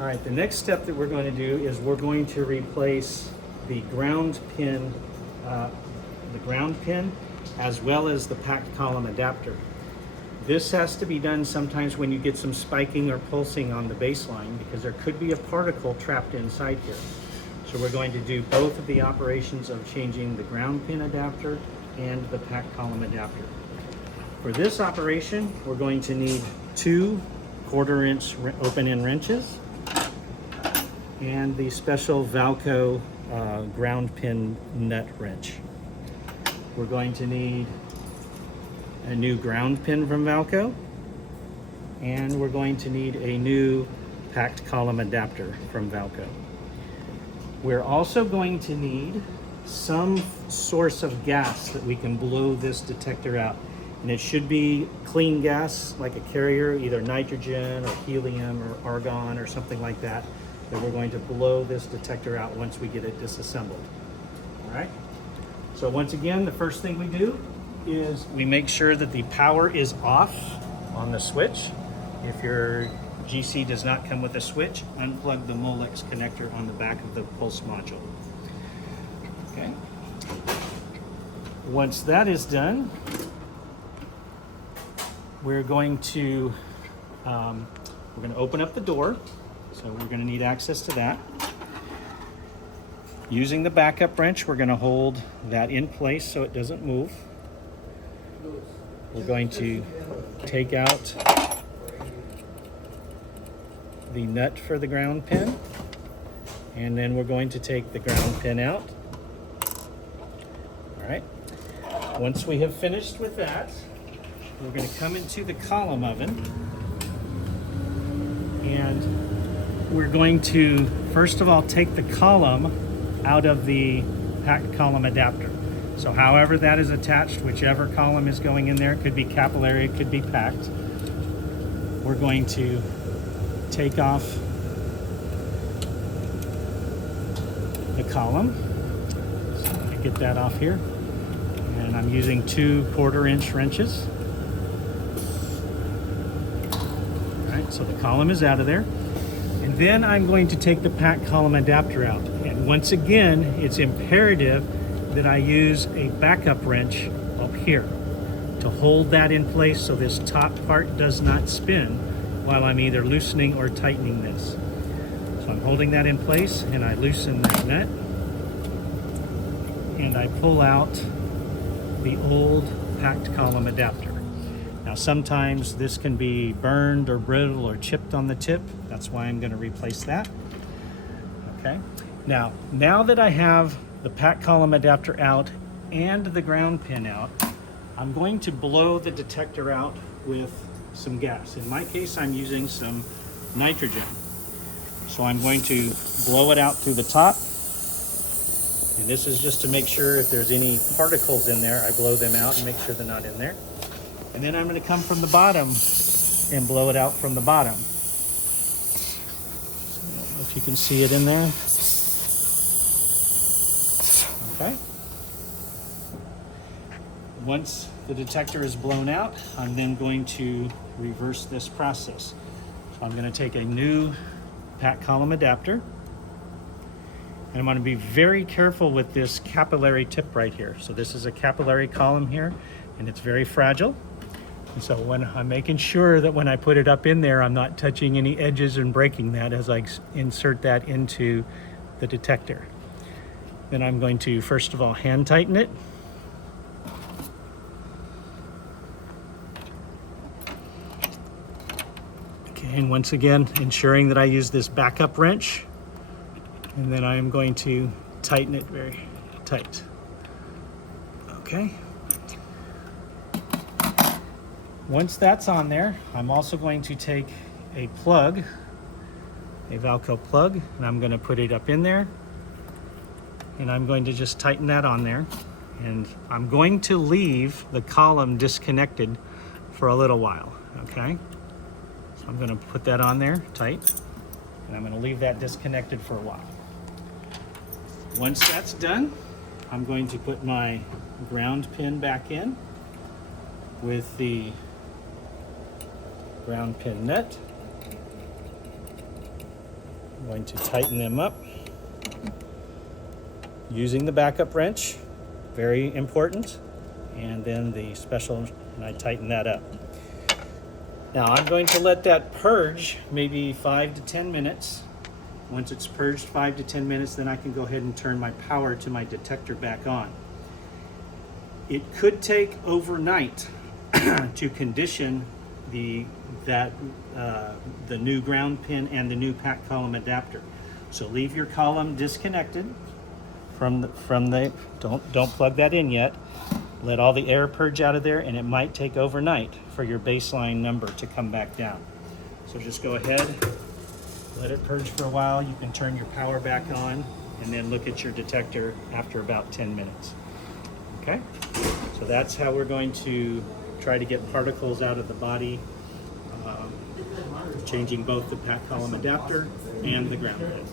All right, the next step that we're going to do is we're going to replace the ground pin, as well as the packed column adapter. This has to be done sometimes when you get some spiking or pulsing on the baseline, because there could be a particle trapped inside here. So we're going to do both of the operations of changing the ground pin adapter and the packed column adapter. For this operation, we're going to need 2 1/4-inch open-end wrenches and the special Valco ground pin nut wrench. We're going to need a new ground pin from Valco, and we're going to need a new packed column adapter from Valco. We're also going to need some source of gas that we can blow this detector out. And it should be clean gas, like a carrier, either nitrogen or helium or argon or something like that, that we're going to blow this detector out once we get it disassembled. All right? So once again, the first thing we do is we make sure that the power is off on the switch. If your GC does not come with a switch, unplug the Molex connector on the back of the pulse module. Okay. Once that is done, we're going to open up the door. So we're going to need access to that. Using the backup wrench, we're going to hold that in place so it doesn't move. We're going to take out the nut for the ground pin, and then we're going to take the ground pin out. All right. Once we have finished with that, we're going to come into the column oven, and we're going to first of all take the column out of the packed column adapter. So however that is attached, whichever column is going in there, it could be capillary, it could be packed. We're going to take off the column. So I'm going to get that off here. And I'm using 2 1/4-inch wrenches. All right, so the column is out of there. And then I'm going to take the packed column adapter out. And once again, it's imperative that I use a backup wrench up here to hold that in place so this top part does not spin while I'm either loosening or tightening this. So I'm holding that in place, and I loosen that nut, and I pull out the old packed column adapter. Now sometimes this can be burned or brittle or chipped on the tip. That's why I'm going to replace that. Okay. Now that I have the packed column adapter out and the ground pin out, I'm going to blow the detector out with some gas. In my case, I'm using some nitrogen. So I'm going to blow it out through the top. And this is just to make sure if there's any particles in there, I blow them out and make sure they're not in there. And then I'm going to come from the bottom and blow it out from the bottom. So I don't know if you can see it in there. Okay. Once the detector is blown out, I'm then going to reverse this process. So I'm going to take a new packed column adapter, and I'm going to be very careful with this capillary tip right here. So this is a capillary column here, and it's very fragile. And so when I'm making sure that when I put it up in there, I'm not touching any edges and breaking that as I insert that into the detector. Then I'm going to first of all hand tighten it. Okay, and once again, ensuring that I use this backup wrench. And then I am going to tighten it very tight. Okay. Once that's on there, I'm also going to take a plug, a Valco plug, and I'm going to put it up in there. And I'm going to just tighten that on there. And I'm going to leave the column disconnected for a little while, okay? So I'm going to put that on there tight, and I'm going to leave that disconnected for a while. Once that's done, I'm going to put my ground pin back in with the ground pin nut. I'm going to tighten them up using the backup wrench, very important, and then the special, and I tighten that up. Now I'm going to let that purge maybe 5 to 10 minutes. Once it's purged 5 to 10 minutes, then I can go ahead and turn my power to my detector back on. It could take overnight to condition the new ground pin and the new pack column adapter. So leave your column disconnected from the don't plug that in yet. Let all the air purge out of there, and it might take overnight for your baseline number to come back down. So just go ahead, let it purge for a while. You can turn your power back on and then look at your detector after about 10 minutes. Okay, so that's how we're going to try to get particles out of the body, changing both the pack column adapter and the ground pin.